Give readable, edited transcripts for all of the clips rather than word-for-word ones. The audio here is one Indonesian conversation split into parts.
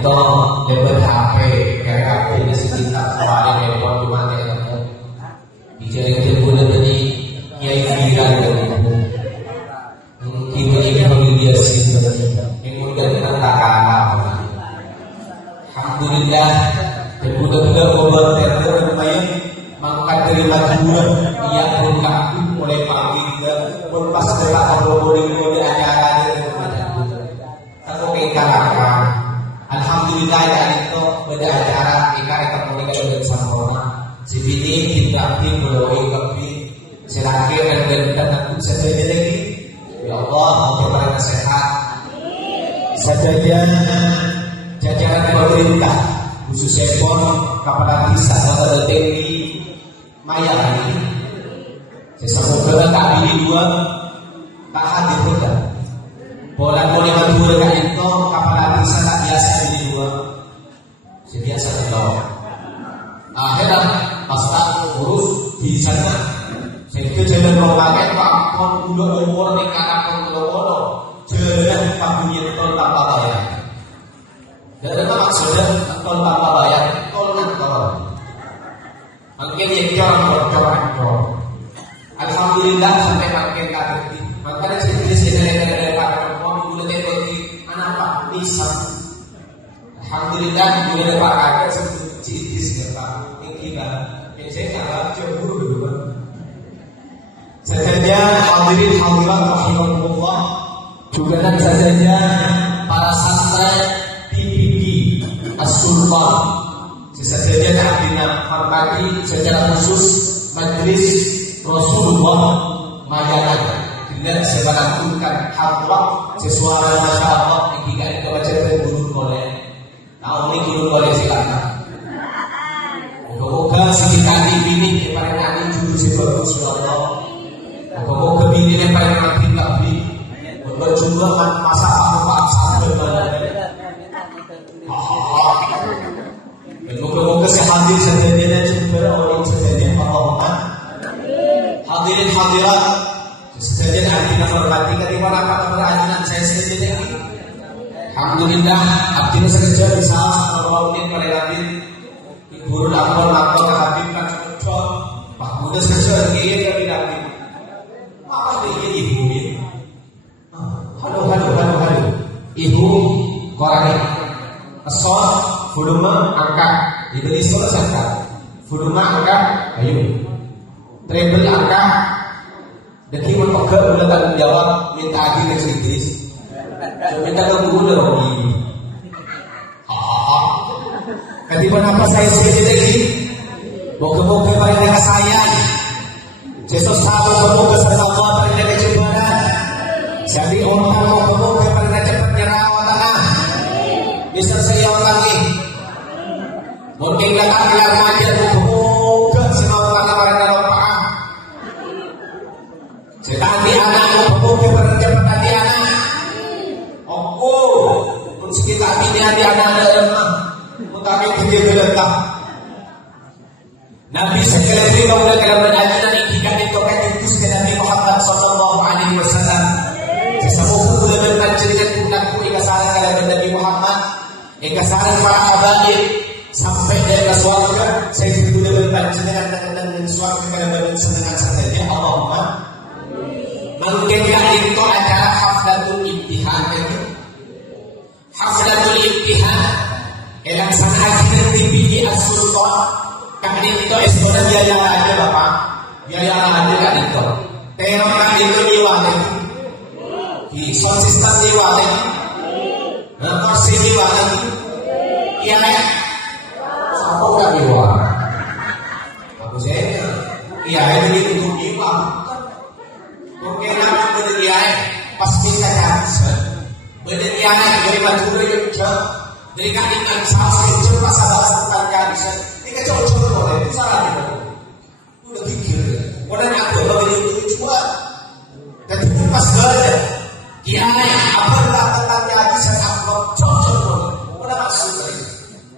itu dapat HP kayak HP ini sekitar kemarin handphone cuma ya dijaring bulan tadi kiai viral dari kita ini familiar sih yang mudah kita takkan. Alhamdulillah dan mudah-mudah obat teror lumayan maka terima juga ia berkah oleh pagi juga berpas setelah Allah boleh acara kalau kita lakukan alhamdulillah dari itu pada acara kita ekonomi kalau bersama CBD kita melalui kopi selagi dan saja lagi ya Allah memberikan sehat saja jajaran pemerintah khususnya pon kepada desa atau TNI Maya ini semoga tak pilih dua tak hadir juga boleh madura kan itu kepada desa tak biasa pilih dua sebiasa itu akhirnya pas tak urus di sana saya jalan rombongan pak pon udah umur di kanan pon jalan paginya tol tanpa bayar. Dan itu maksudnya tol tanpa bayar, tol dan tol. Mungkin yang jauh. Alhamdulillah sampai makin kaki. Makanya sini dari Pak Kapolri mulai dari anak Pak Nisa. Alhamdulillah mulai Pak Kakak sedikit Pak. Yang kita, yang saya nggak jauh dulu. Saja hadirin hadirat rahimahullah. Juga dan saja para santai PPD As-Sultan sesaja artinya hormati secara khusus Majelis Rasulullah Mayanan dengan sebarangkan hafal sesuara masya Allah yang tidak dibaca guru boleh tahun ini guru boleh silakan moga-moga sekitar ini pada nanti judul sebagus Allah moga-moga ini pada nanti tapi berjumpa masa apa sampai moga-moga sehadir sejadinya juga orang sejadinya Allahumma hadirin hadirat sejadinya artinya hormati ketika apa keberanian saya sendiri ini alhamdulillah artinya saja bisa sama ini pada nanti ibu lapor ke Habib kan cocok pak muda saja ini kami nanti apa dia ibu ini halo ibu korani asal volume angkat diberi soal angkat volume angkat ayo treble angkat deki mentoga udah tanggung jawab minta lagi ke Idris minta ke guru lagi ketika apa saya sedih lagi moga-moga pada saya Jesus tahu moga sama pada kecuali jadi orang moga-moga pada cepat nyerah tanah bisa saya ulangi mungkin datang ke remaja moga semua orang pada paham tadi anak moga pada cepat tadi anak pun sekitar ini ada anak lemah mutami dia berletak Nabi sekali kau dah dalam ajaran ikhtiar itu kan itu Nabi Muhammad sallallahu alaihi wasallam sesepuh boleh berpanjangkan punakku ikasaran kepada Nabi Muhammad ikasaran para habaib sampai dari ke surga saya boleh berpanjangkan dengan surga kepada senang saja Allahumma mungkin itu acara haflatul imtihan haflatul imtihan yang sangat tinggi as-sultan kan itu sebenarnya biaya aja Bapak biaya aja kan itu teori kan itu liwat di sound system liwat kursi liwat iya apa gak liwat aku saya iya ini untuk liwat oke nama bener iya pas kita jangan bener iya dari batu dari jauh dari kandungan saus itu pas ada satu jangan ini cocok boleh itu salah itu udah pikir orang aku bagi itu cuma dan itu pas gak dia apa kata-katanya lagi saya upload cocok boleh orang maksud saya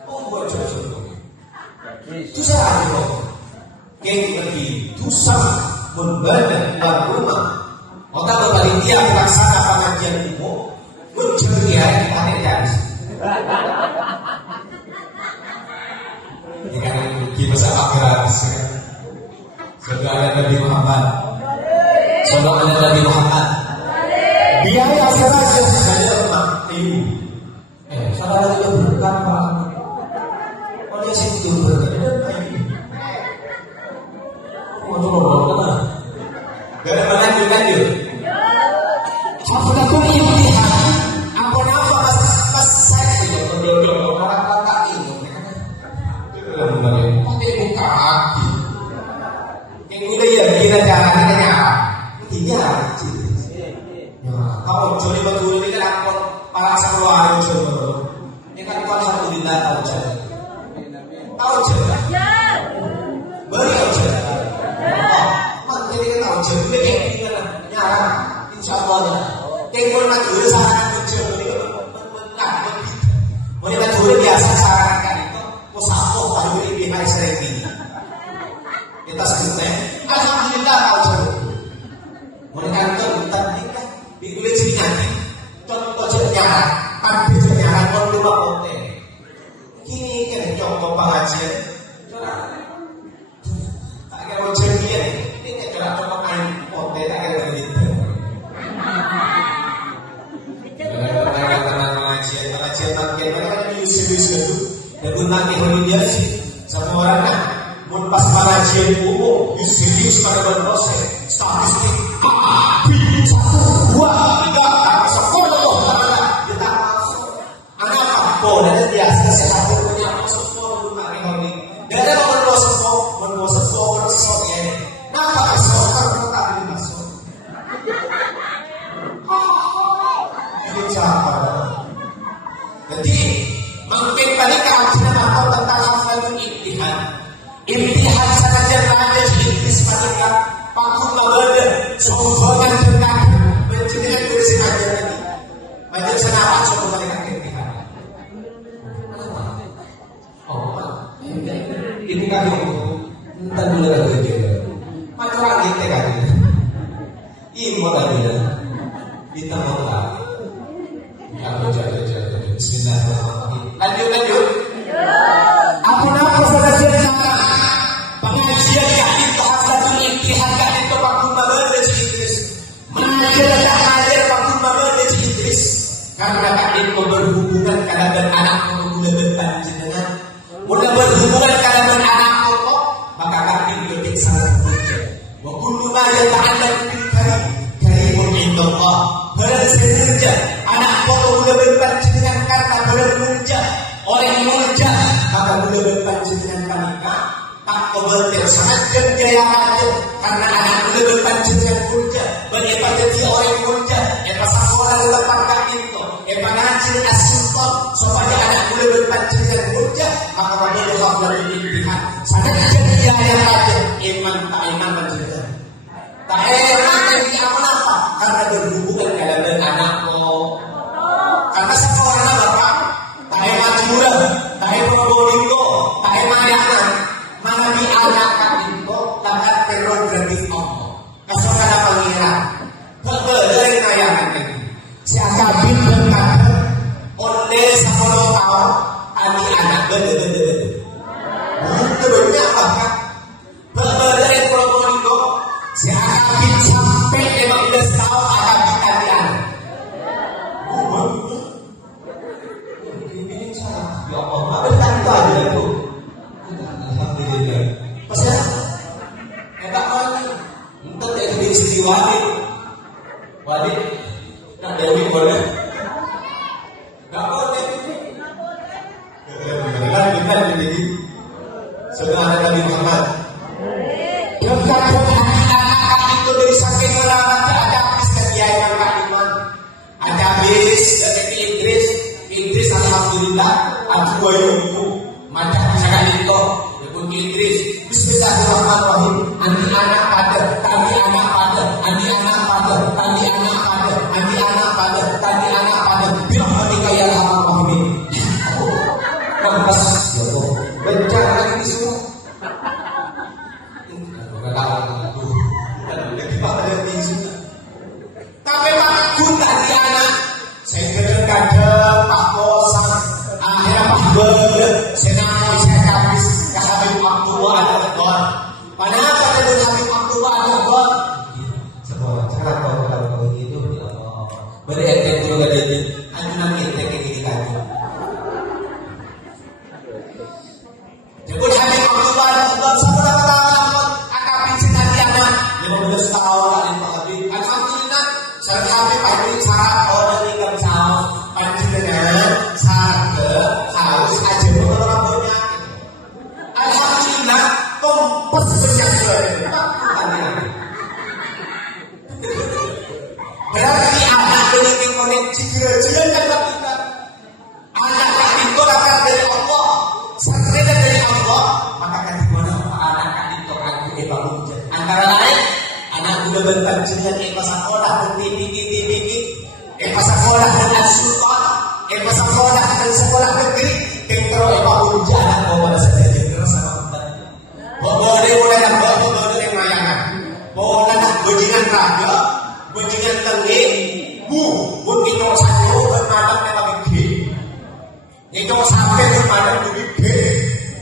buat cocok boleh itu salah itu yang lagi dosa membangun rumah otak berbalik dia melaksanakan pengajian umum mencari hari panen garis Surga Nabi Muhammad. Surga Nabi Muhammad. Biaya saja saja mati. Salah itu bukan Pak. Oleh situ berkata. Gara lanjut. Aku imtihan. Apa pas saya orang kata ini. Pakai buka hati. Yang udah ya kira caranya intinya kalau joli betul ini kan akun para sekeluarga coba. Ini kan alhamdulillah tahu je. Beri aja. Menteri kan tahu je. Begini kan nyara. Insya Allah. Yang boleh maju saran kerja ini kan boleh maju biasa sarankan itu musafoh pada ini hari sering ini. Kita selesai. Alhamdulillah tahu je. Mereka itu tadi kan dikulit sini nanti. Contoh nyara, tapi nyara pun dua pote. Kini kan contoh pengajian. Tak kira ujian ini cara coba main pote tak kira begitu. Mereka tenang pengajian makin mereka serius itu. Dan nanti kalau dia sih semua orang kan mun pas pengajian umum serius pada berproses statistik dua tiga sekolah loh kita masuk anak apa dan biasa sehat punya sekolah rumah ini dan ada menurut sekolah ini kenapa sekolah kita masuk ini siapa jadi mungkin tadi kajian atau tentang hal imtihan saja ada di Inggris mereka pakun mabada sombongan tentang menjadikan diri saja tadi banyak senapan sombong mereka imtihan ini kan entah dulu lagi macam lagi kan ini mau lagi kita mau lagi kalau jatuh Bismillahirrahmanirrahim lanjut aku nak saja pengajian kah itu hasil imtihan kah itu pakun mabada di Inggris mengajar pakun mabada di Inggris karena kah itu berhubungan dengan anak mula berpanjenengan mula berhubungan dengan anak kok maka kah itu sangat bekerja wa kullu ma yata'allaqu bil karimun indallah bekerja anak kok mula berpanjenengan karena bermuja oleh muja maka mula berpanjenengan panika tak kebetul sangat kerja aja karena anak muda berpanjangan kerja banyak jadi orang kerja pas sekolah lepas kaki itu ngaji asultan supaya anak muda berpanjangan kerja maka banyak Allah dari imtihan sangat kerja yang aja iman tak iman berjalan tak apa karena berhubungan dengan anakmu karena sekolah bapak tak maju murah tak probolinggo tak mayangan mengenai anak itu dapat prerogatif Allah. Kesokan pangeran. Dari nayangan ini. Siapa bin berkata, oleh 10 tahun ani anak betul. Betulnya apa? Dari Probolinggo, siapa bin sampai 15 tahun ada di anak. Ini salah. Ya Allah, betul aja itu. Pasal enggak lagi untuk dari segi walid nak dewi boleh enggak boleh kita jadi saudara Nabi Muhammad yang kata anak itu dari saking merawat ada habis kegiatan kalimat ada habis dari Inggris alhamdulillah aku bayuku macam misalkan itu Inggris Bismillahirrahmanirrahim anti anak pada tadi anak pada anti anak pada tadi anak pada anti anak pada tadi anak pada biar ketika ya Alhamdulillah pas ya Allah bencana lagi semua tapi pak pun tadi anak saya kadang pak kosan akhirnya pak bener saya habis Habib Abdullah ada padahal kata Habib leban panjenengan pasakolah dan tinggi pasakolah dan sultan pasakolah dan sekolah negeri kentro pamunjahan pada saja kentro sama boleh nak boleh yang mayangan boleh nak bajingan raga bajingan tengi begitu saja bermadam yang lebih itu sampai bermadam lebih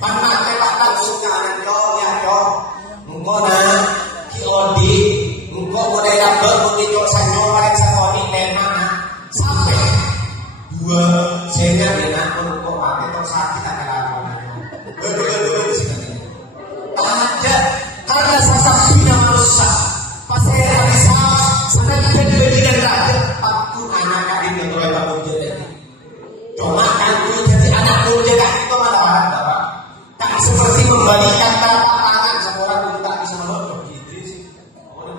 panah tembak langsung kanan kau ya kau engkau nak Odi, engkau mulai dapat begitu saja orang sakoni memang sampai dua sehingga dia engkau pakai untuk sakit ada lakukan. Betul di sini. Ada karena semasa bina rusak, pas saya bisa sangat berbeda raja. Aku anak kali yang mulai bangun jadi. Cuma aku jadi anak muda kan itu malah orang bapak. Tak seperti membalikan telapak tangan semua orang tak bisa menolong.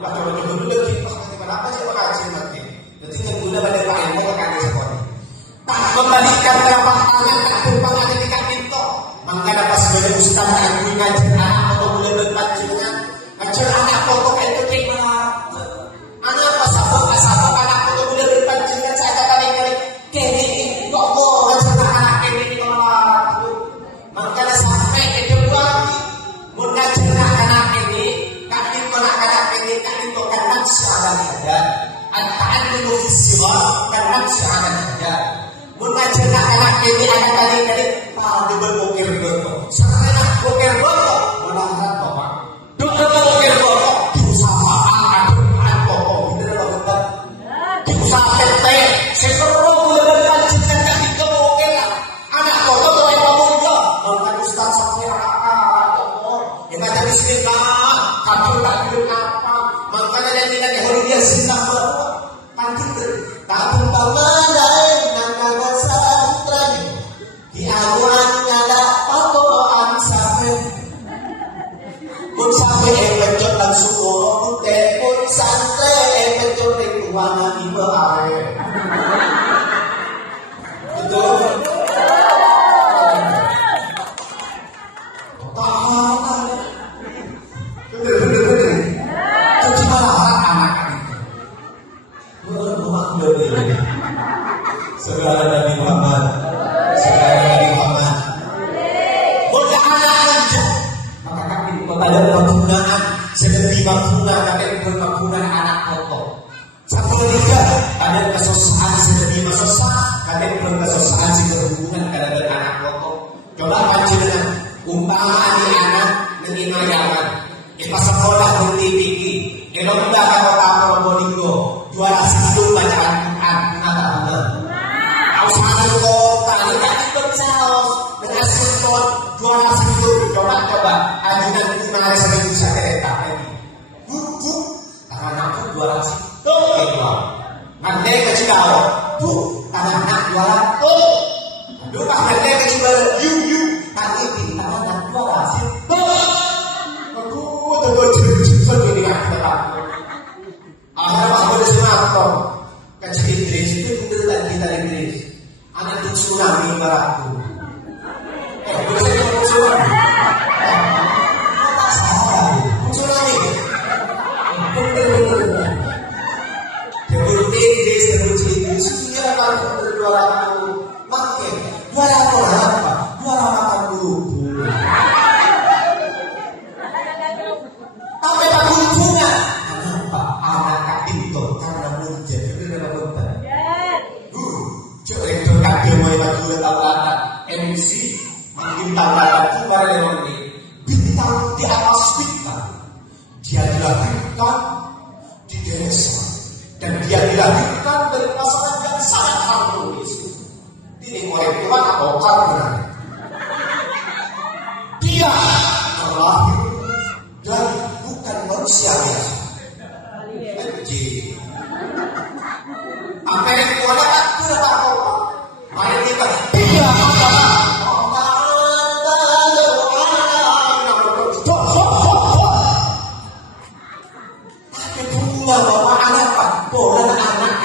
Coba dulu lagi kenapa sih makasih nanti jadi yang gula pada Pak Emo akan sekolah tak kembalikan telapak tangan tak tumpang ada di kaki itu maka dapat sebagai ustaz tak gue ngaji atau mulai berpancingan ngajar anak foto itu kena anak apa sabuk anak foto mulai berpancingan saya kali-kali kini kok mau ngajar anak kini malah maka sampai itu lagi mau ngajar anak ini kaki anak ini kaki itu kan nafsu ada at-ta'allum fi sighar kan nafsu ada mengajarkan anak ini anak tadi pada berpikir sampai nak berpikir menahan bapak dokter berpikir diusahakan pokok bener bener diusahakan seperti bulan lanjutkan kaki itu mungkin anak foto oleh pemuda maka ustaz sampai yang ada di sini kabur tak dulu apa makanya dia hari dia senang bahwa panggil tahun pamanai nangga santren di awannya ada patokan sampai pun sampai epecot langsung orang pun santren epecot di ruangan ibu air betul Saudara Nabi Muhammad Bola aja maka kami pada penggunaan seperti penggunaan anak foto satu tiga ada kesusahan seperti masalah ada kesusahan berhubungan dengan anak foto coba panjenengan umpama di anak mengimayakan pas sekolah berhenti pikir elok dah kata Probolinggo juara satu bacaan Quran kata benar usaha kota ini tak dipercaya dengan sultan juara satu coba ajudan dimana saya bisa kereta ini anak juara satu nanti kecil anak juara aduh pak nanti kecil nanti anak juara satu aduh ini kan akhirnya boleh semangat kecil Idris itu beneran kita Idris anak itu tsunami baratku boleh saya ngomong tsunami tak salah tsunami bener-bener debut Idris dia akan berdua makin juara apa? Juara makan bubur tapi tak hubungan kenapa anak itu karena menjadi benar-benar itu kakek mulai lagi anak MC makin tawaran kembali lagi bintang di atas bintang dia dilahirkan di desa dan dia dilahirkan dari pasangan yang sangat harmonis ini orang tua atau karena dia terlahir dan bukan manusia biasa apa yang kuala tak tidak tahu mari kita dia adalah bapak anak pak bola anak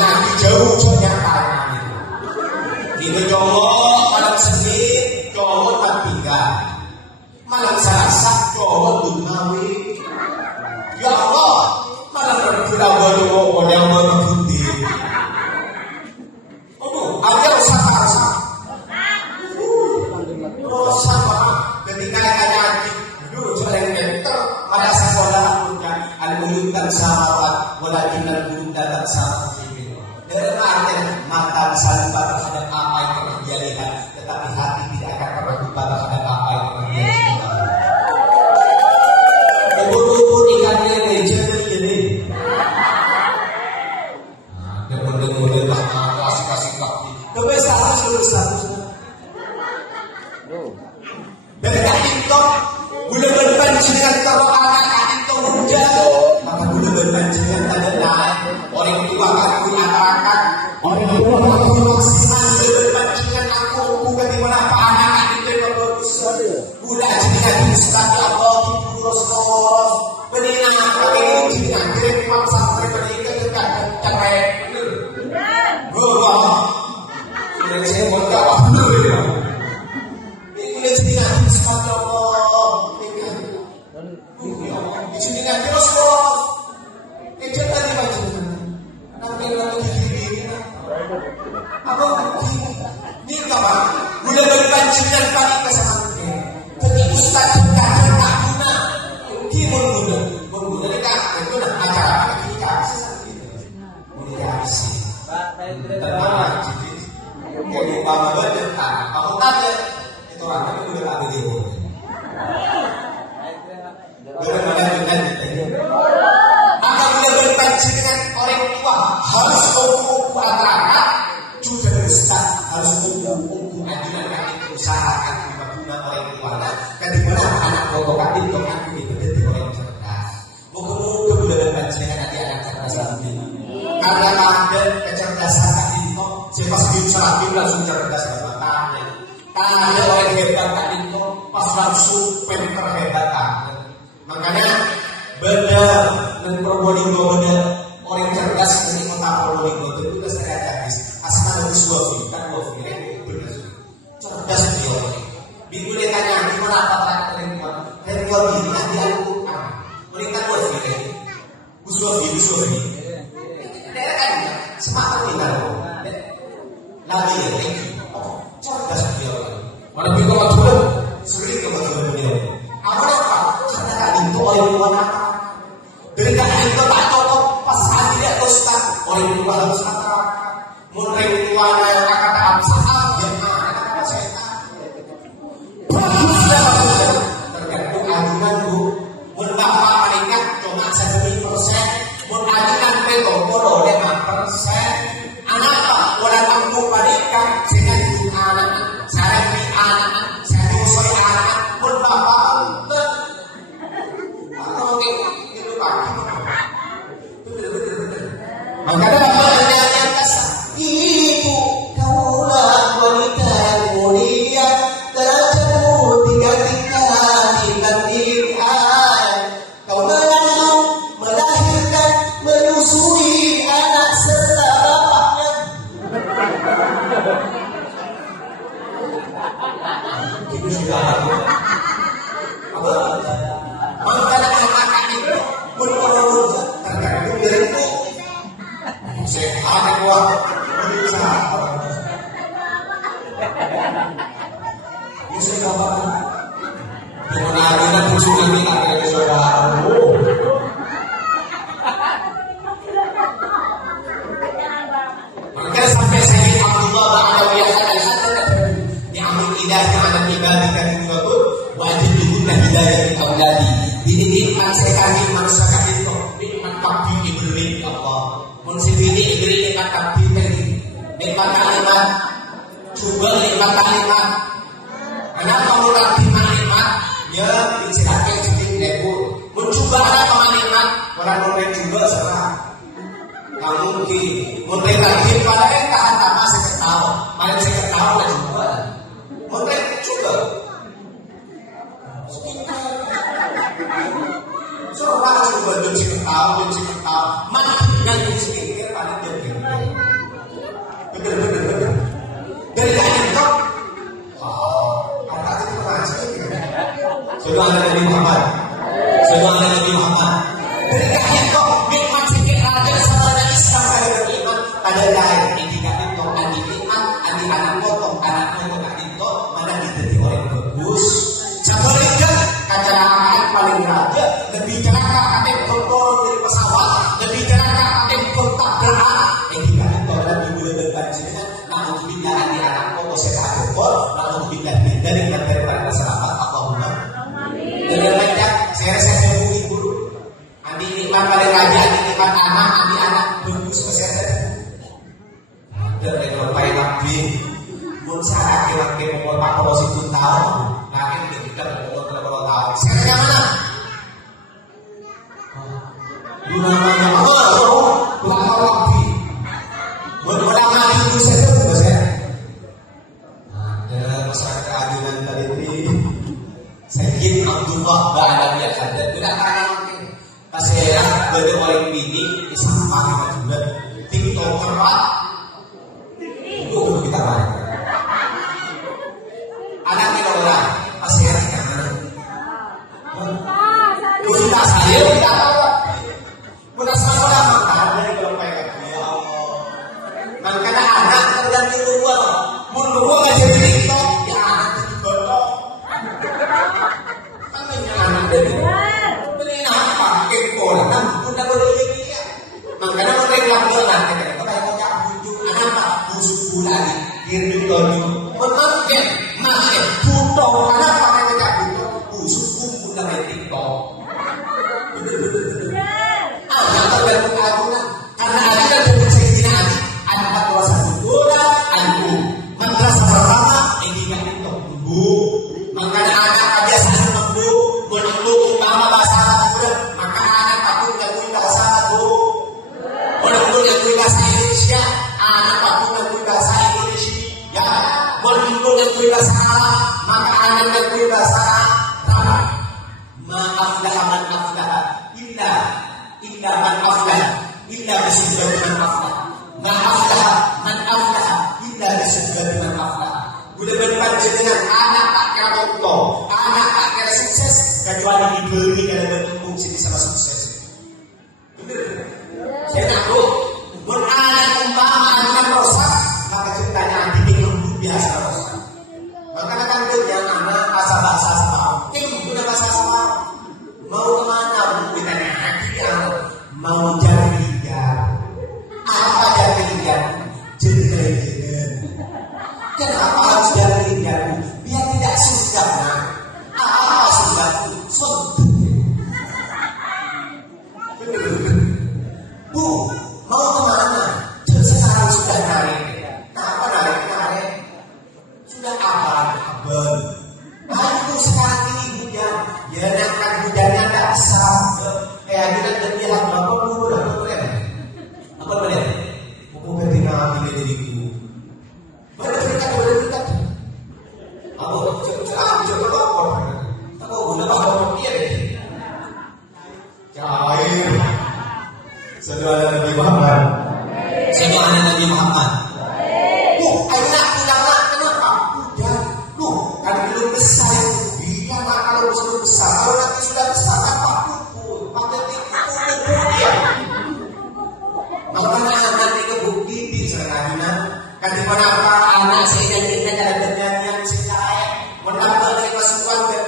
nanti jauh tangan itu. Kita cowok malam Senin, cowok tak tinggal. Malam Selasa, cowok Dunawi. Ya Allah, malam berbeda model putih. Ada rasa. Sama ketika tanya dulu jalan meter pada sekolah punya al-ulun sahabat walakin al-ulun datang sahabat dalam artian mata salibah terhadap apa yang pernah dia lihat, tetapi hati tidak akan pernah lupa terhadap apa yang pernah dia lihat. Ubur-ubur ikan lele jadi demon-demon tak kasih kaki kebiasaan status dari TikTok guna berpancingan kalau anak TikTok muda maka guna berpancingan tanda naik orang tua aku anak orang tua aku maksimal berpancingan aku bukan di mana apa anak itu yang bagus guna jenengan Ustaz Allah Rasul benar apa ini jenengan kirim imam sampai menikah dekat cerai benar bahwa sudah saya mau jawab dulu ya ini jenengan Ustaz Allah jenengan Rasul itu tadi macam nanti apa ini apa udah berpancingan paling kesalahan jadi Ustaz juga tak guna timur guna dekat itu nak acara kita komunikasi tenang jadi kalau paham betul kamu tanya itu orang itu udah ada di rumah maka bila berpancingan orang tua harus umum antara juga Ustaz harus umum ajudan kami usahakan guna orang tua kan di mana anak pokok kami itu aku dibentuk orang cerdas moga-moga bila berpancingan nanti anak cerdas lagi karena ada kecerdasan kami itu siapa bicara langsung cerdas kematanya karena ada orang hebat kami itu pas langsung pinter hebat makanya benar dan Probolinggo benar orang cerdas dari kota Probolinggo itu sudah saya hadis asal suami kan wafi benar cerdas dia bila tanya gimana apa perempuan ini nanti Al-Quran mereka wafi Uswafi daerah kan semangat kita lagi ya cerdas dia mana kita coba sering kebetulan beliau apa itu oleh tua dari kata itu tak cocok pas hati dia Ustaz oleh tua harus masyarakat mulai tua yang kata absahab yang kata setan tergantung ajudan bu berapa mereka cuma 1% ajudan itu puluh 5% anak apa orang kampung mereka sehingga itu anak saya di anak saya diusui anak berapa maka dapat menyatakan ibu kaulah wanita yang mulia derajatmu 3 tingkat dibandingkan kau mengandung melahirkan menyusui anak serta bapaknya itu sudah apa maka anak itu berperan tergantung darimu sehat kuat berusaha bisa dapat dengan adanya tujuh ini ada saudara maka sampai saya Abdullah Ba'alawiyah ni'amul ilahi ala ibadika dibagut wajib dihutah hidayah di awladi dinikmat sekali manusia itu nikmat kabih diberi Allah mensibini diberi nikmat kabih nikmat kalimat coba nikmat kalimat kenapa mulai nikmat ya istirahatnya jadi lebur mencoba ada nikmat orang mulai juga serah kamu mungkin mulai lagi pada tahan tak masih ketawa malah saya ketawa dan juga mulai juga coba coba benci ketawa mati dan benci pikir pada dia lain ini gak itu andi iman andi anak potong anak gak itu mana jadi orang bagus sebaliknya kacangan paling raja lebih celaka akan berkorong dari pesawat lebih celaka akan bertabrakan ini gak itu lebih boleh berbanjiran namun kita andi anak potong sehat betul namun kita dari daripada selamat Allahumma dengan banyak saya hubungi guru andi iman paling raja andi iman anak bagus kesehatan dari lepai lagi mun sarake lagi umur 40 tahun lagi tidak umur 30 tahun sekarang yang mana? Di namanya berapa lagi mudah-mudahan mati itu saja bukan saya ada masyarakat keadilan tadi Sayyid Abdullah Ba'adabiyah saja tidak tanya mungkin pas saya berada orang ini sampah kita juga tiktoker pak itu kita balik anak kita orang pas saya jangan sudah saya kita tahu mudah saja makan dari kalau pengen ya Allah makanya anak terlihat di luar mun nggak jadi tiktok ya anak itu bodoh kan anak dari beli apa kepola kan udah boleh dia makanya mereka lakukan kita kayak bujuk anak tak busuk bulan diri dulu menangkan masih butuh anak pakai kita butuh busuk kumpul dari tiktok anak tergantung agunan karena ada dari Sayyidina Ali ada madrasah bulan aku madrasah pertama ini kan tiktok bu makanya anak aja satu mampu menunggu utama bahasa Arab maka anak takut ngakui bahasa Arab menunggu ngakui bahasa Indonesia anak takut ngakui bahasa Indonesia ya menunggu ngakui bahasa Arab maka anak ngakui bahasa Arab maaflah man aflah illa man aflah illa bisibad man aflah maaflah man aflah illa bisibad man aflah udah berpanjangan anak tak kira untung anak tak kira sukses kecuali diberi dalam bentuk fungsi bisa sukses saya takut beranak umpama anak rosak maka ceritanya nanti biasa rosak maka kan dia anak asal bahasa Semarang tim udah bahasa Semarang mau kemana ditanya dia mau jadi ligar apa jadi ligar jadi ligar kenapa harus jadi ligar biar tidak susah apa susah bu mau kemana sekarang sudah narik apa narik sudah abal itu sekarang ini hujan ya kan hujannya tidak besar kayak kita terbilang berapa puluh apa boleh buku ketika ini diriku boleh kita aku coba lapor aku udah bawa dia cair saudara Nabi Muhammad saudara Nabi Muhammad anak kenapa hujan kan belum besar dia kalau sudah besar kalau nanti sudah besar apa pakai dia makanya anak itu bukti di sana kan di mana anak saya jadi jalan-jalan saya menambah dari masukan dan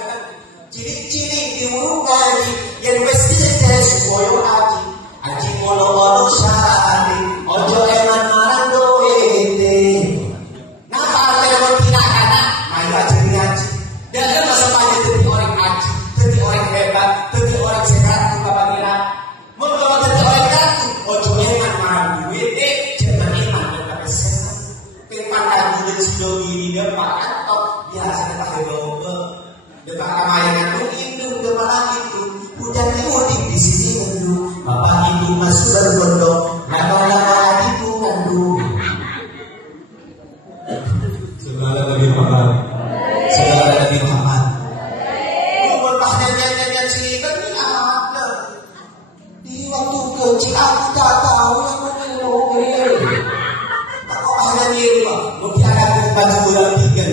ciri-ciri diurungkan yang mesti saya supaya aji molo syari ojo eman marando napa ada tidak ada main aja ngaji dan masa panjang jadi orang aji jadi orang hebat jadi orang sehat juga bagina mau jadi orang kaku ojo eman marando jangan iman dan kesehatan tempatkan dulu sido diri dia pakai atau biasa pakai logo dekat kamayangan itu induk kepala itu hujan mudik di sini mendung bapak ibu masuk bergondong lama-lama adikku kandung saudara Nabi Muhammad saudara Nabi Muhammad berpah nyanyian sih kan ini ada di waktu kecil aku tak tahu yang menilai aku hanya diri mau tiada bukan sebulan tiga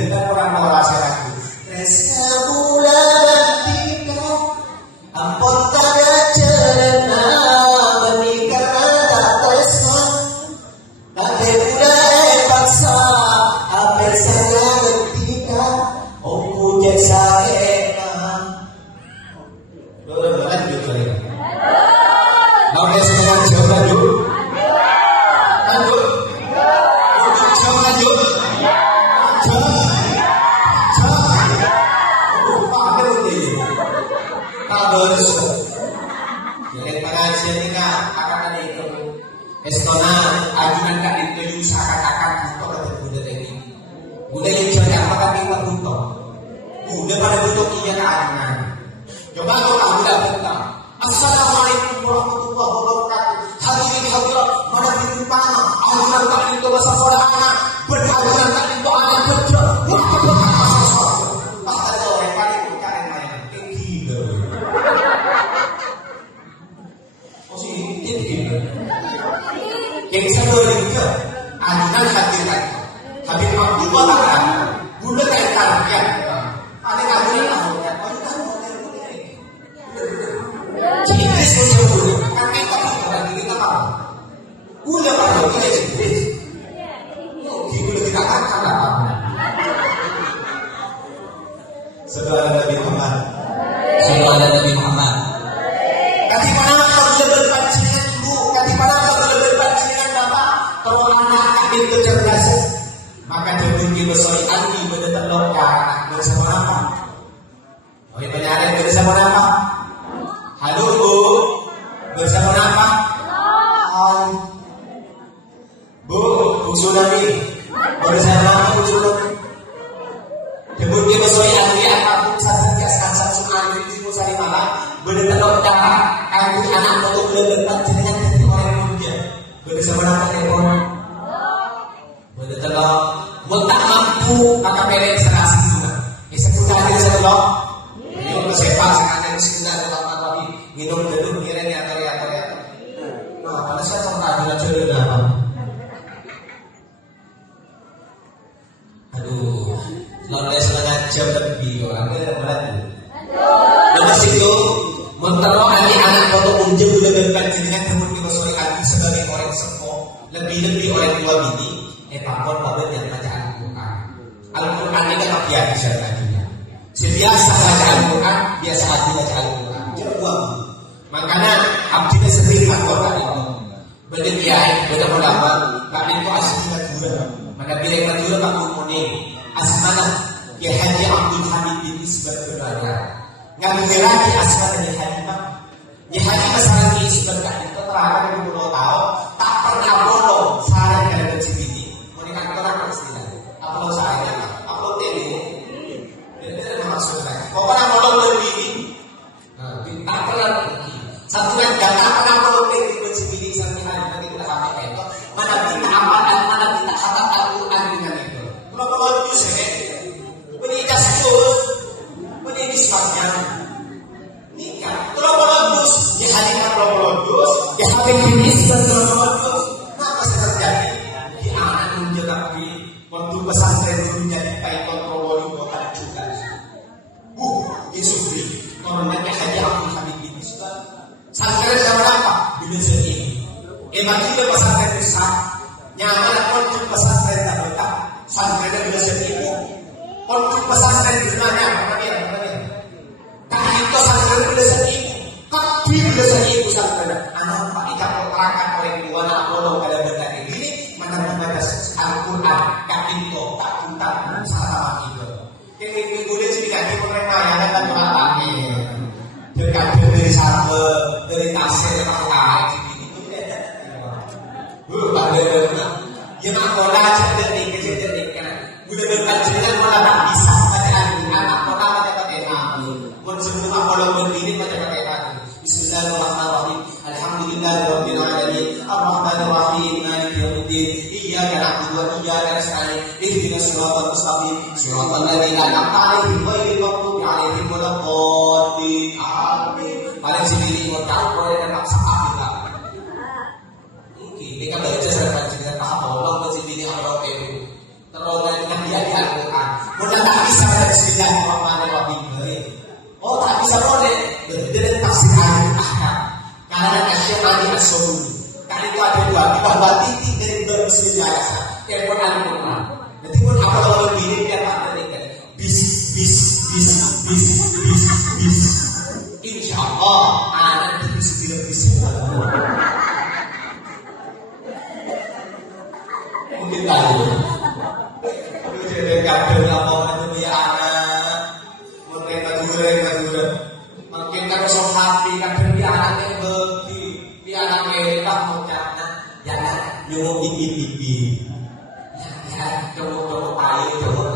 Udah yang jadi apa kan kita tutup. Udah pada tutup iya keagungan. Coba kalau kamu dapat tahu. Assalamualaikum warahmatullahi wabarakatuh. Hadirin hadirat, mana di mana? Alunan tak itu bahasa anak, berkalunan tak itu anak kerja. Bahkan orang paling bukan main gila. Oh sih, ini gila. Yang sebelum itu, alunan hadirat. Habis waktu buat apa? Bulan kayak kalian. Ada kamu yang tahu kan? Oh tahu. Inggris punya bulan. Kan kita orang kita tahu. Bulan pada kita Inggris. Di bulan kita akan apa? Saudara Nabi Muhammad. Saudara Nabi Muhammad. Kati mana kalau berpancingan ibu? Kati mana kalau berpancingan bapak? Kalau anak kami kecerdasan. Maka terbukti besoi anti berdetak anak bersama apa? Oh ini penyaring bersama apa? Halo Bu, bersama apa? Hai Bu, Tsunami bersama apa Tsunami? Terbukti besoi anti apapun saja sangat sungai di musari malam berdetak anti anak untuk berdetak dengan hati orang muda bersama apa telepon? Berdetak tak mampu maka pelek serasi juga. Seputar aja sebelum minum kesepak sekarang sudah dapat lagi minum dulu kiranya atau. Nah pada saat orang ada jodoh apa? Aduh, lalu setengah jam lebih orang kita berani. Lepas itu menterok anak foto unjuk udah berkaji dengan teman-teman sorry anti sebagai orang sepuh lebih orang tua bini. Pakon babet yang baca Al-Quran. Al-Quran ini kan biasa saja. Sebiasa baca Al-Quran, biasa hati baca Al-Quran. Jauh. Makanya abdinya sering Al-Quran itu. Benar kiai, benar ulama. Kami itu asli Madura. Mana bilang Madura kamu muni. Asmana Kiai Haji Abdul Hamid bin Isbat berbayar. Nggak lagi asmana Kiai Halimah. Kiai Halimah salah di Isbat kan itu terangkan 20 tahun. Tak pernah bolong salah dalam kecil. Upload saya, upload TV. Itu maksud saya. Kau pernah molong lebih? Tak pernah. Satu yang tak pernah molong lebih bersibili sampai hari kita sampai itu. Mana kita apa dan mana kita kata Al-Quran dengan itu. Kalau itu saya, menikah terus, menikah sebabnya nikah. Kalau terus, ya hadirkan kalau terus, ya habis finish kalau terus. Nah pasti terjadi. Di anak menjaga waktu pesantren dulu jadi Python Probolinggo juga. Yusufri, orangnya Haji Abdul Hamid bin Isbat. Pesantren sama apa? Bila seni. Emang juga pesantren besar. Nyaman kontur pesantren tak betah. Pesantren bila seni. Kontur pesantren di mana? Apa dia? Tak itu pesantren bila seni. Tapi bila seni pesantren. Anak Pak Ika terangkan oleh dua anak bolong pada benda ini mana membaca Al-Quran. Itu tak tuntas sama itu. Yang boleh sedikit perempuan dan laki dekat dari satu dari tasir atau kaki itu tidak ada. Yang aku rasa dari kejadian kan, boleh berkajian malah bisa saja anak orang macam apa? Konsumsi kalau berdiri macam apa? Bismillahirrahmanirrahim. Alhamdulillahirabbil alamin. Arrahmanir rahim. Maliki yaumiddin. Iyyaka na'budu wa iyyaka nasta'in. Ihdinas siratal mustaqim. Siratal ladzina an'amta 'alaihim ghairil maghdubi 'alaihim waladdallin. Amin. Paling sendiri mau tahu boleh dapat apa? Mungkin kita baca serta cerita tak bolong sendiri apa itu. Terus dengan dia di Al-Quran. Mudah tak bisa baca Bismillahirrahmanirrahim. Oh tak bisa boleh. Dengan tafsir ayat. Karena Asy'ari As-Sulami. Karena itu ada dua titik dari Bismillah. Telepon Al-Quran. Nanti pun apa kalau begini dia tak berikan. Bis. Insya Allah anak itu segera Bismillah. Mungkin tahu. Jadi kadang apa itu dia anak. Mungkin Madura. Mungkin kalau sok hati kadang dia anak yang bagi. Dia anak mereka mengucapkan. Jangan nyuruh pipi. Ya, coba payah, coba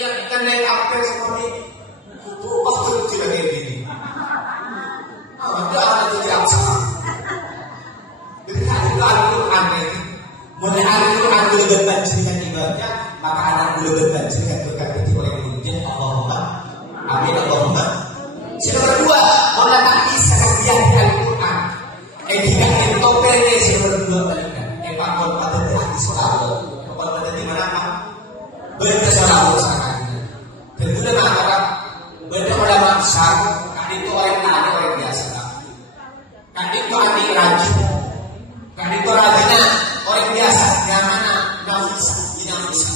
yang ikan naik apel seperti itu pasti tidak kayak gini. Ada ada tidak sama. Jadi itu Al-Quran ini. Mulai Al-Quran boleh berbanjir dengan ibadah, maka anak boleh berbanjir dengan berkati oleh Tuhan. Allahumma amin Allahumma. Yang kedua, mulai tak bisa kebiar di Al-Quran. Tidak intopere yang berdua balikan. Pakon pada di Solo. Pakon pada di mana pak? Berdasarkan usaha. Dan sudah mengatakan berdasarkan besar. Kan itu orang tani orang biasa. Kan itu anti rajin. Kan itu rajinnya orang biasa. Yang mana nafisa, dinamisa.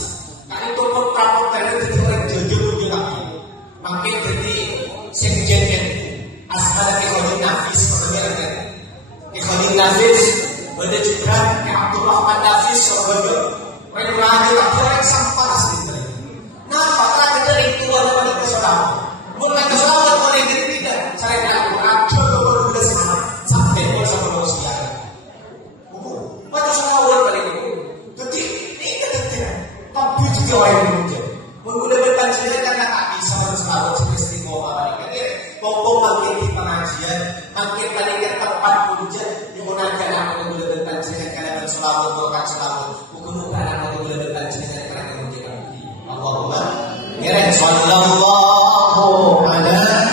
Kan itu portal itu orang jujur lagi. Makin jadi sekjen asal kekhawin nafis sebenarnya. Kekhawin nafis pada juga Abdul Rahman Nafis sebagai orang raja tapi orang sampah asli. Kenapa? Karena dari itu ada pada keselamatan. Bukan keselamatan oleh diri tidak. Saya tidak Quran coba berbeda sama sampai bersama manusia. Pada selawat paling itu. Jadi ini ketentuan. Tapi juga orang yang muda. Menggunakan berpanjangnya karena tak bisa berselawat seperti istiqomah. Jadi pokok makin di pengajian, makin paling tempat pujian yang menangkan apa menggunakan berpanjangnya karena berselawat bukan selawat. Bukan apa menggunakan berpanjangnya karena menjaga. Allahumma ya sallallahu alaihi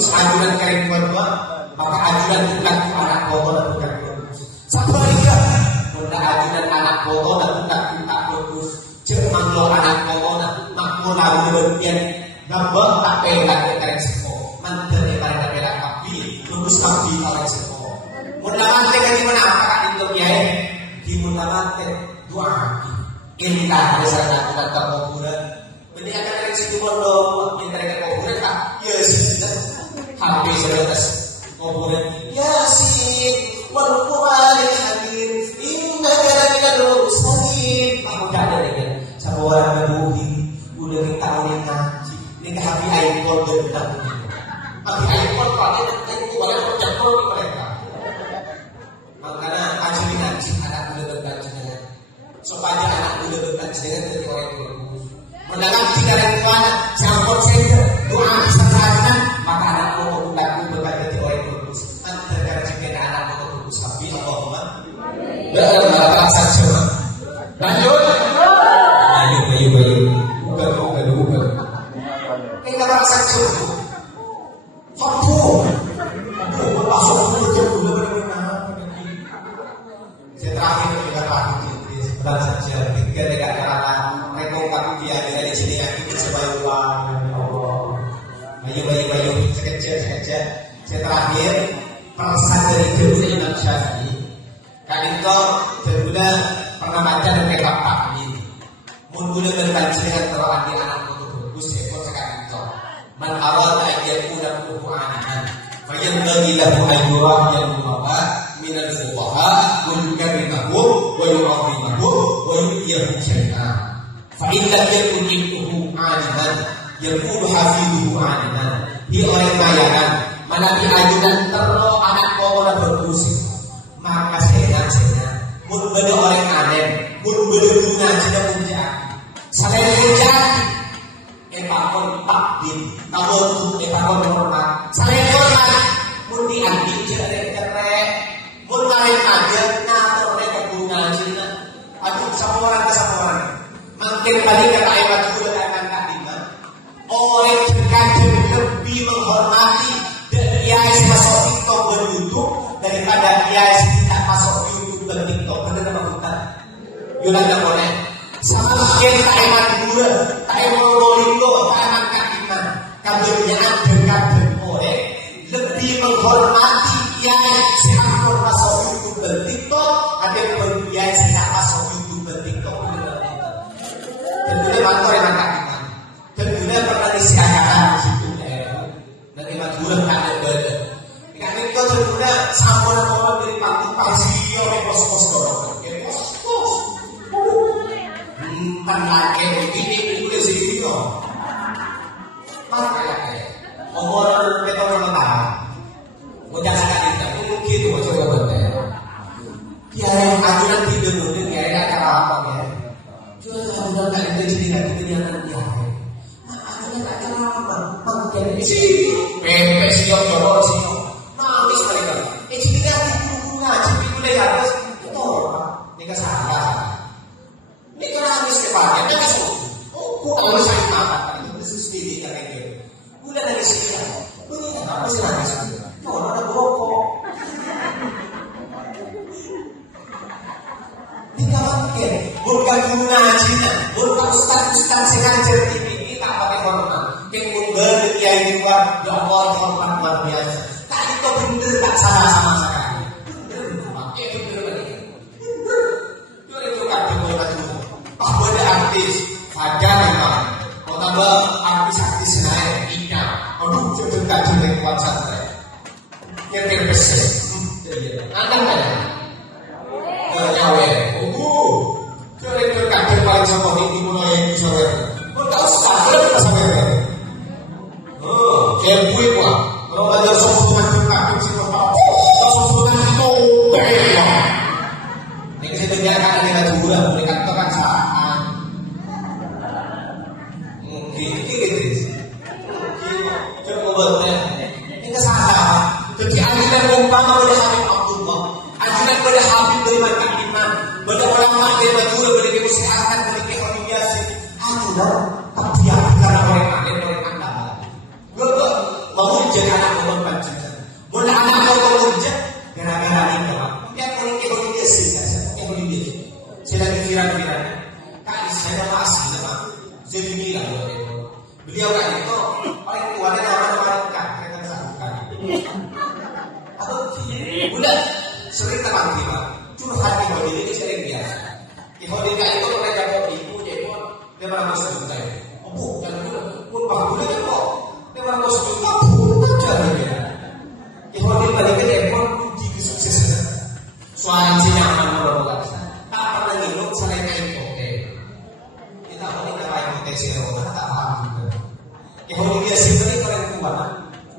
terus ajudan kering dua, maka ajudan bukan anak kotor dan bukan bagus. Sebaliknya, benda ajudan anak kotor dan bukan kita bagus. Jangan lo anak kotor dan makmur lalu berbian gambar tak pelan kering semua. Mantan yang pada pelan kapi, terus kapi kering semua. Mudah-mudahan kita gimana akan itu ya? Mudah-mudahan doa. Indah besarnya kita terkuburan. Jadi akan dari situ bodoh, kita dari kuburan tak? Ya sih, habis sebatas kuburan. Ya sih, berkuali hadir. Indah kita lulus hadir. Aku tak ada lagi. Sama orang berdua, udah kita udah ngaji. Ini kehabi iPhone dan tapi iPhone kalau itu orang berjatuh di mereka. Makanya aja ngaji anak muda berkajian. Supaya anak muda berkajian dari orang tua. Mendalam jika ada tuana campur saja doa kesalahan maka anak muda berkajian dari orang tua. Antara jika anak muda berkus tapi Allahumma berdoa saja. Lanjut. Ayo. Bukan. Kita merasa saja. Faktor. Masuk kerja dulu saya terakhir juga pagi sebentar saja ketika tidak karena rekongkan dia dari sini yang ingin sebayu bayu sekecil saya terakhir pesan dari Dawud Imam Syafi'i kan itu Dawud pernah baca dan kitab ini mungkin berbaca dengan terawat di anak itu bagus ekor sekarang itu man awal ayat udah bukuan فينبغي له أن يراعي المرأة من الفقهاء ويكرمه ويعظمه ويؤتيه شيئا فإن لم يكن ابنه عالما يكون حفيده عالما di orang bayangan mana diajukan terlalu anak orang bermusik maka saya mun beda orang alim mun beda guna tidak punya selain kerja pakon takdim kalau pakon hormat selain hormat mun diambil cerai mun lain aja ngatur mereka guna cina aduh sama orang makin kali kata ayat juga akan takdiman orang terkadang lebih menghormati dan dia masuk TikTok dan YouTube daripada dia tidak masuk YouTube dan TikTok benar apa bukan? Yolanda boleh sama mungkin tak eman dua tak eman Rolando tak eman kakiman kabelnya dekat oleh lebih menghormati yang siapkan masuk YouTube dan TikTok ada yang tidak masuk YouTube dan TikTok tentunya mantor eman kakiman tentunya pernah disiagakan di situ dan eman dua tak ada beda kan itu tentunya sampun orang dari panggung pasio pos-pos laki ini itu sih itu, mana laki? Umur kita berapa tahun? Udah sangat tidak mungkin itu coba betul. Ya yang ajudan tidak mungkin ya ada cara apa ya? Cuma ajudan tak ada cerita kita yang nanti ada. Ajudan tak cara apa? Mungkin sih, pepes sih orang sih, nangis mereka. Cerita itu ngaji itu lepas itu, ini kesalahan. Ini kan habis kepakai, tapi kalau saya makan itu sendiri kan itu. Udah dari sini, begini apa sih nangis? Orang ada rokok. Tidak mungkin, bukan guna Cina, bukan ustaz sengaja ini tak pakai hormat. Yang mundur dia ini buat ya Allah hormat luar biasa. Tak itu bener tak salah sama sekali. Bener. Itu kan bener. Ada artis, ada memang. Kalau tambah artis naik, ina. Aduh, jodoh kaji dari kuat santai. Yang terbesar, ada nggak? Nyawa, jodoh kaji paling sama ini mulai jodoh. Kau tahu sekarang kita sampai mana? Kayak gue mah, kalau belajar soal tuhan kaji sih bapak. Soal tuhan itu beda. Yang saya dengarkan adalah juga mereka kan saat. Ini kesalahan. Jadi ajudan umpama pada Habib Abdullah, ajudan pada Habib dari Mata Iman, pada ulama dari Madura, pada Demusi Ahmad, pada Kehoni Yasin. Ajudan tapi karena orang anda. Gue mau jadi anak Jadi bilang waktu itu, beliau kan itu paling kuatnya orang-orang kan, kita sanggupan. Atau udah sering terang tiba, curhat di Hodin ini sering biasa. Di Hodin itu mereka mau ibu, jadi dia malah masuk juga. Oh bu, dan pun bangunnya kan kok, dia malah masuk juga, bu, aja dia. Di Hodin balik ke Depok, uji kesuksesan. Soalnya nyaman menolak, tak pernah ngilu selain kain kote. Kita mau ini kain kote sih, tak paham juga. Di Hodin dia sendiri keren kuat,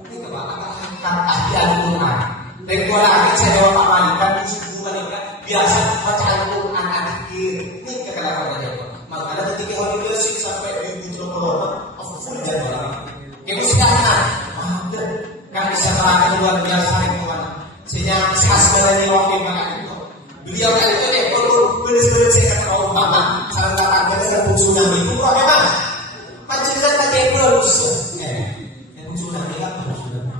ini kebanyakan ahli Al-Quran. Dan kalau lagi saya jawab Pak Malikan, biasa baca Al-Quran akhir. Ini kekelakuannya itu. Makanya ketika Hodin dia sih sampai di Corona, full jadwal. Ibu sekarang, kan bisa terangkan luar biasa lingkungan. Sehingga khas dari wakil makan itu. Beliau kan itu deh perlu beres-beres saya kata orang mama. Salah kata ada satu tsunami itu kok memang macam mana dia terus. Yang tsunami apa tsunami?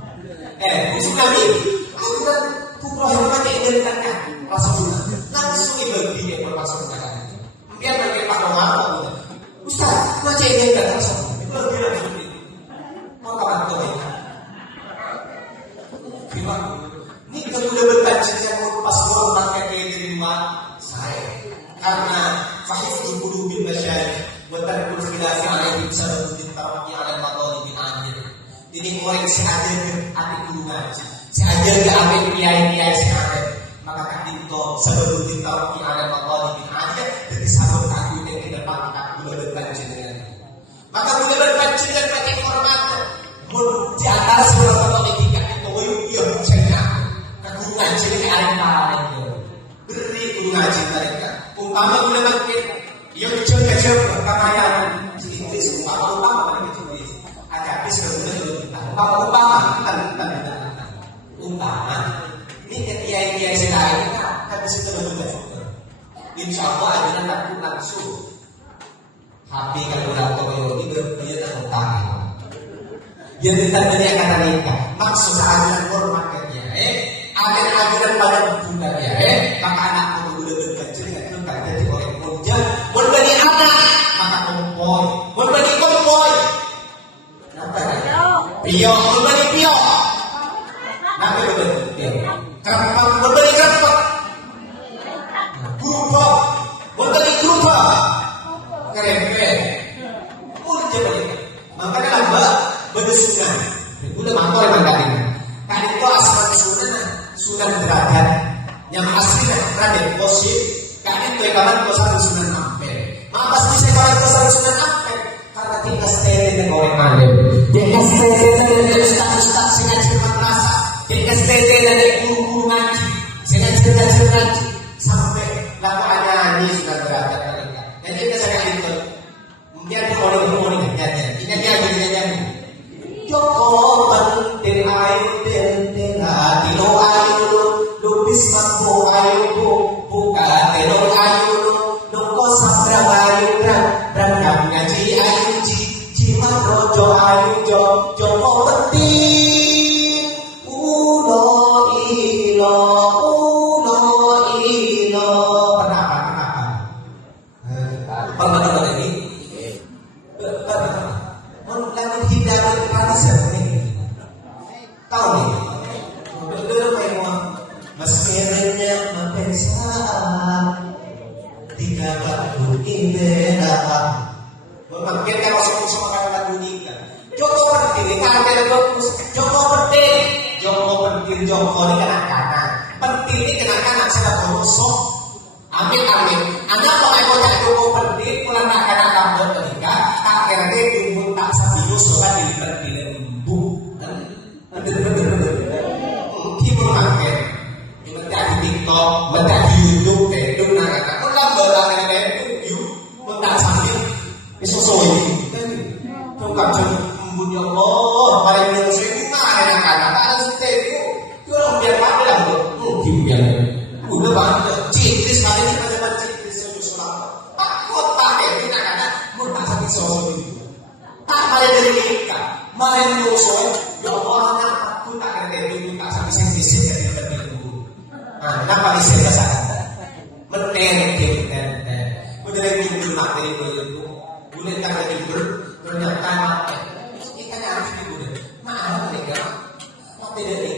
Tsunami. Aku kan putra yang pakai identitasnya rasa tsunami. Langsung dibagi dia bermasuk negara. Kemudian bagi Pak Omar, Ustaz, baca identitas rasa tsunami. Itu lebih langsung ini. Mau kapan kau ini? Ini kalau udah berkaji saya mau pas orang pakai di rumah saya karena fahif dulu bin masyayikh buatan berfilafi alaihi sabab ditawaki ala matali bin akhir. Jadi orang seajar atik guru ngaji seajar ke atik kiai-kiai seajar maka kadito sabab ditawaki ala matali bin akhir jadi sabab aku yang tidak pangkat udah berkaji dengan maka udah berkaji dan pakai hormat di atas beberapa etika itu yang saya ngaji ini ada parah itu beri guru ngaji mereka umpama guna makin yang kecil-kecil berkamayan itu umpama mereka coba agak habis kemudian kita umpama ini kiai-kiai sedaya kan bisa terbentuk insya Allah ajaran aku langsung HP kalkulator ini berpunya tentang yang ditandanya kata nikah maksud ajaran hormat dia ajaran pada bunda dia maka anakmu boleh berkecil dengan kita jadi orang muda berbagi anak maka kompoy berbagi kompoy pio berbagi pio nanti berbagi pio kerapang berbagi kerapang grupa berbagi grupa kerempe udah jadi makanya lama berdesunan udah mantor emang tadi kan itu asal sunan derajat yang aslinya raden posisi kami itu kawan kosan sunan ampel maka pasti saya kawan kosan sunan ampel karena tinggal stay dengan orang alim tinggal stay dengan ustaz-ustaz sehingga cermat rasa tinggal stay dari guru-guru ngaji sehingga cerita-cerita ngaji sampai lalu ada ini sunan derajat jadi kita saya itu mungkin orang-orang nyanyi ini dia Joko penting ayu penting hati lo ayu lupis mampu ayu buka telo ayu nungko sabra ayu dan ngaji ayu jiwa rojo ayu Joko penting ulo ilo kenapa ini lalu hidayah tradisi ini tahu nih betul memang meskinya mempensaan tiga batu ibera mungkin kalau semua lagu nikah Joko penting kan Joko penting Joko ini kanak-kanak penting ini kanak-kanak saya konsol amin anak mau ikut Joko penting pulang anak-anak kamu menikah tak kira-kira timbul tak sabius sobat dilibat di lembu timbul makin menjadi TikTok menjadi YouTube itu nak kau kan bola nenek itu mentak sambil isosoi tuh kan embun ya Allah paling yang semua anak-anak harus itu orang biar apa lah mungkin biar udah banget ciklis hari ini macam ciklis sudah takut pakai ini anak-anak mentak sambil isosoi tak malah dari nikah malah nyusul ya Allah anak aku tak ada itu tak sampai sisi dari tertentu kenapa bisa bahasa menen udah lagi cuma dari itu boleh tak lagi bernyakan ikannya harus dibudi. Mahal nih kan? Kok tidak nih?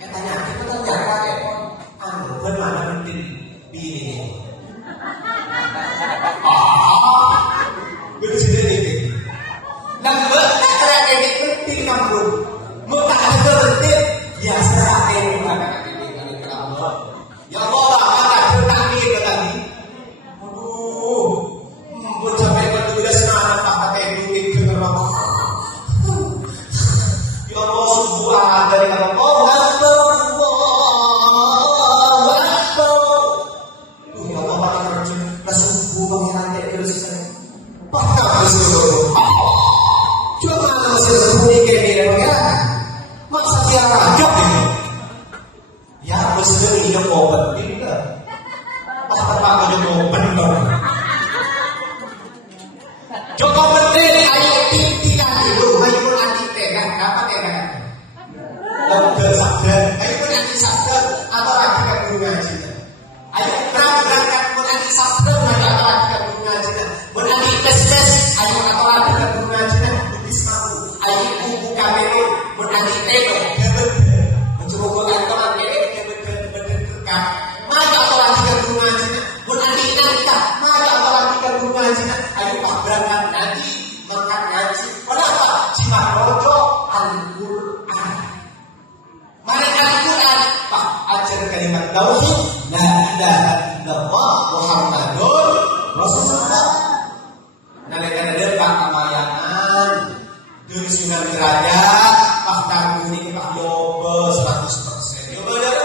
Katanya kita ternyata anu bagaimana mungkin bini? Bersih deh. Dan berkata ini penting kamu. Muka ada berarti ya serahin bukan ini kalau ya Allah ada tadi tadi. Aduh, pun sampai berbeda semangat tak pakai duit ke rumah. Ya Allah sebuah dari Allah. Joko penting ayo tinggal dulu, ayo pun anti tekan, apa tekan? Udah sadar, ayo pun anti sadar atau lagi ke guru ngaji. Ayo berangkat pun anti sadar, atau lagi ke guru ngaji. Pun anti tes, ayo atau lagi ke guru ngaji. Bisa ayo buka menu, pun anti teko, mencoba atau lagi berdekat. Maka atau lagi ke guru ngaji, pun anti nanta, maka atau lagi ke guru ngaji. Ayo pak berangkat nanti makan ngaji. Kenapa? Jimat rojo Al-Quran. Mari Al-Quran pak ajar kalimat tauhid. La ilaha illallah Muhammadun Rasulullah. Nalika pak kamayangan dari Sunan Derajat pak kaguni pak yoga 100%. Yoga dari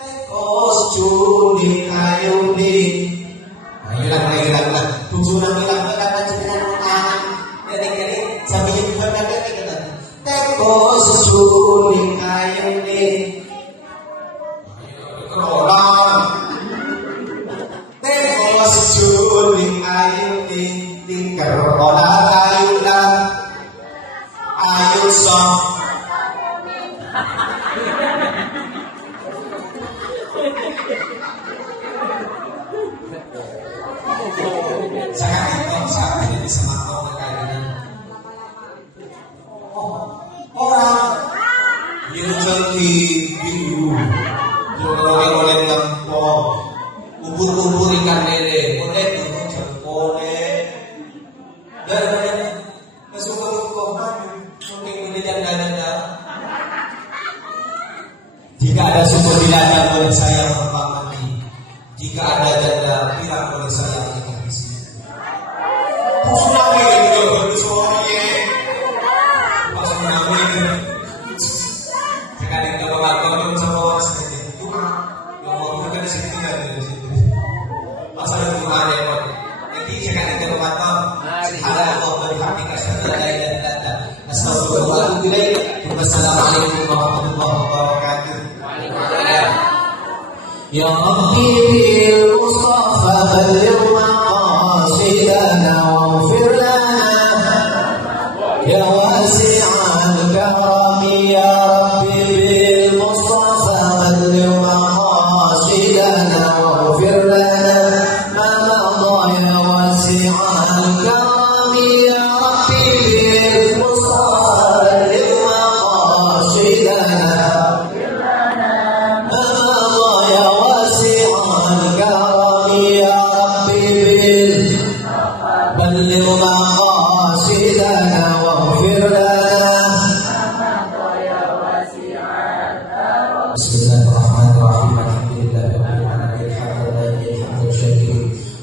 tekos juni ayuni. Hilang. Tujuan hilang kata jenengan tangan. Jadi sampai bukan ada kita. Teko sesuling ayune. Orang. Teko sesuling ayune tinggal ora ayuna. Ayo song. Jangan sampai bisa makan kalian. Orang yang jadi biru, yang oleh tempo, ubur ikan lele, oleh turun jempole, dan masuk ke rumah mungkin menjadi dana. Jika ada sumber binatang boleh saya mempamati. Jika ada janda bilang boleh saya ikan di sini. Tsunami itu bersuara. Tsunami. Sekali kalau makan sama seperti itu, yang mau makan di situ dan di situ. Pasal itu ada yang jadi sekali kalau makan, ada Allah berhati kasih dan. Assalamualaikum warahmatullahi wabarakatuh. Ya Rabbi bil Mustafa balligh maqasidana waghfir lana ya wasi'al karami ya Rabbi bil Mustafa balligh maqasidana waghfir lana ma madha ya wasi'al karami ya Rabbi bil Mustafa balligh maqasidana بلغ مقاصدنا واغفر لنا بسم الله الرحمن الرحيم الحمد لله رب العالمين حمدا شاكرا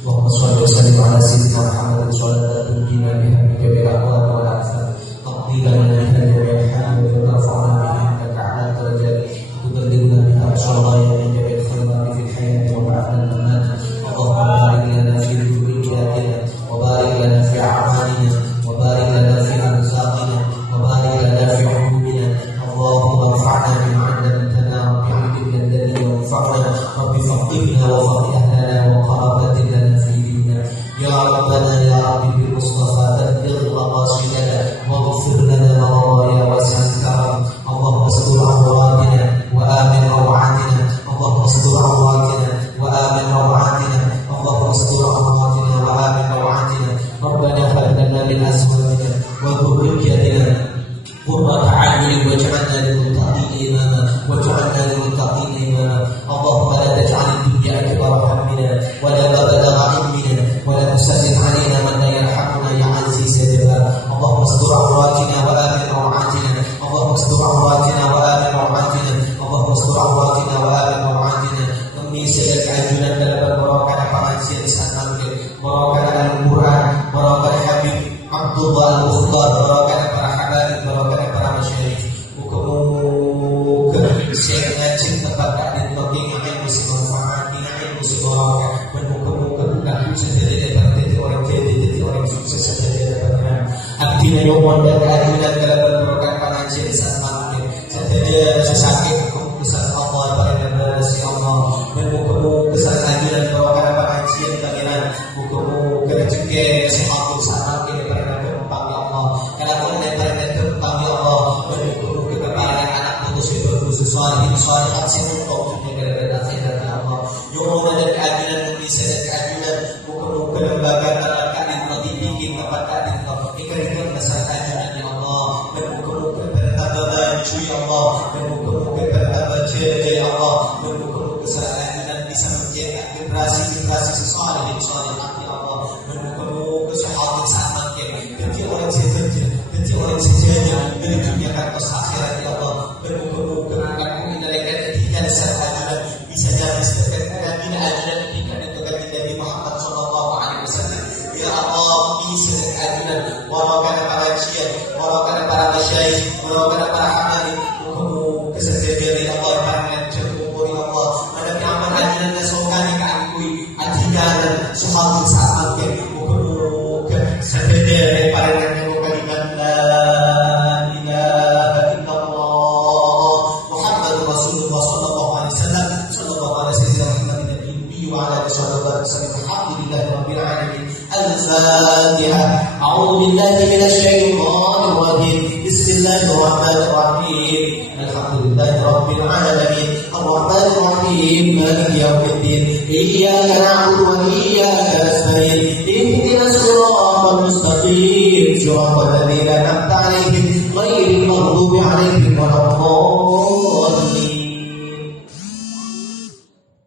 اللهم صل وسلم على سيدنا محمد صلاه تنجينا بها من جميع الاهوال والافات تقضي لنا بها جميع الحال وترفعنا بها انك على درجات تبلغنا بها اقصى الغايه من جميع الخيرات في الحياه وبعد الممات اللهم بارك لنا في ذرياتنا وبارك لنا في أعمالنا وبارك لنا في أرزاقنا وبارك لنا في علومنا اللهم انفعنا بما علمتنا وبعلمك الذي ينفعنا رب فقهنا وفقه أهلنا وقرابتنا في ديننا يا ربنا يا رب بالمصطفى بلغ مقاصدنا واغفر لنا مرايا واسع الكرم اللهم استر عوراتنا وآمن روعاتنا اللهم استر عوراتنا وآمن روعاتنا اللهم استر عوراتنا وآمن روعاتنا ربنا هب لنا لنا من أزواجنا وذرياتنا قرة أعين واجعلنا للمتقين إماما واجعلنا للمتقين إماما اللهم لا تجعل الدنيا أكبر همنا ولا مبلغ علمنا ولا تسلط علينا من لا يرحمنا يا عزيز يا جبار اللهم استر عوراتنا وآمن روعاتنا اللهم استر عوراتنا وآمن روعاتنا اللهم استر عوراتنا وآمن روعاتنا kami sedang ajunan dalam merokan pengajian di saat maghrib, merokan Al-Quran, merokan Habib Abdullah Al-Mukhtar, merokan para habaib, merokan para masyayikh. Muka-muka saya ngaji tempat dan toking yang mesti manfaat, yang mesti merokan. Dan muka-muka bukan sendiri dapat jadi orang jadi orang sukses saja dapatkan. Artinya nyomon dan ajunan dalam merokan pengajian di saat maghrib. Saja sesakit bisa Allah pada si Allah. Muka-muka kesalahan dan bawakan pengajian kalian. Muka-muka juga sehat sama kita pada kempang ya Allah. Kalau kau pada kempang ya Allah, muka-muka kepada anak putus itu sesuai untuk juga kepada akhirat ya Allah. Nyuruh dan keadilan Indonesia dan keadilan. Muka-muka lembaga terangkat dan bikin tempat keadilan. Ikan kesalahan ya Allah. Muka-muka bertambah baju ya Allah. Muka-muka bertambah jaga ya Allah. Muka-muka kesalahan bisa mencetak generasi sesuai dan solehat ya Allah. Menemukan kesehatan saat makin jadi orang sejajar, jadi orang sejajar dari dunia kantos akhirat ya Allah. Menemukan akan mengendalikan etika dasar ajaran bisa jadi sebagai penggantian ajaran etika itu kan dari Muhammad Sallallahu Alaihi Wasallam. Ya Allah, bisa ajaran walaupun para cian, walaupun para masyayikh, walaupun para habaib, menemukan kesejajar ya Allah yang terkumpul ya Allah. Ajaran nasokani keangkui ajaran sehat saat makin muka sekedar para yang kalimat la ilaha illallah Muhammadur Rasulullah sallallahu alaihi wasallam sallallahu alaihi wasallam nabi wa ala sallallahu alaihi wasallam alhamdulillahi rabbil alamin al-fatihah a'udzu billahi minasy syaithanir rajim bismillahir rahmanir rahim alhamdulillahi rabbil alamin الرحمن الرحيم مالك يوم الدين إياك نعبد وإياك نستعين اهدنا الصراط المستقيم صراط الذين أنعمت عليهم غير المغضوب عليهم ولا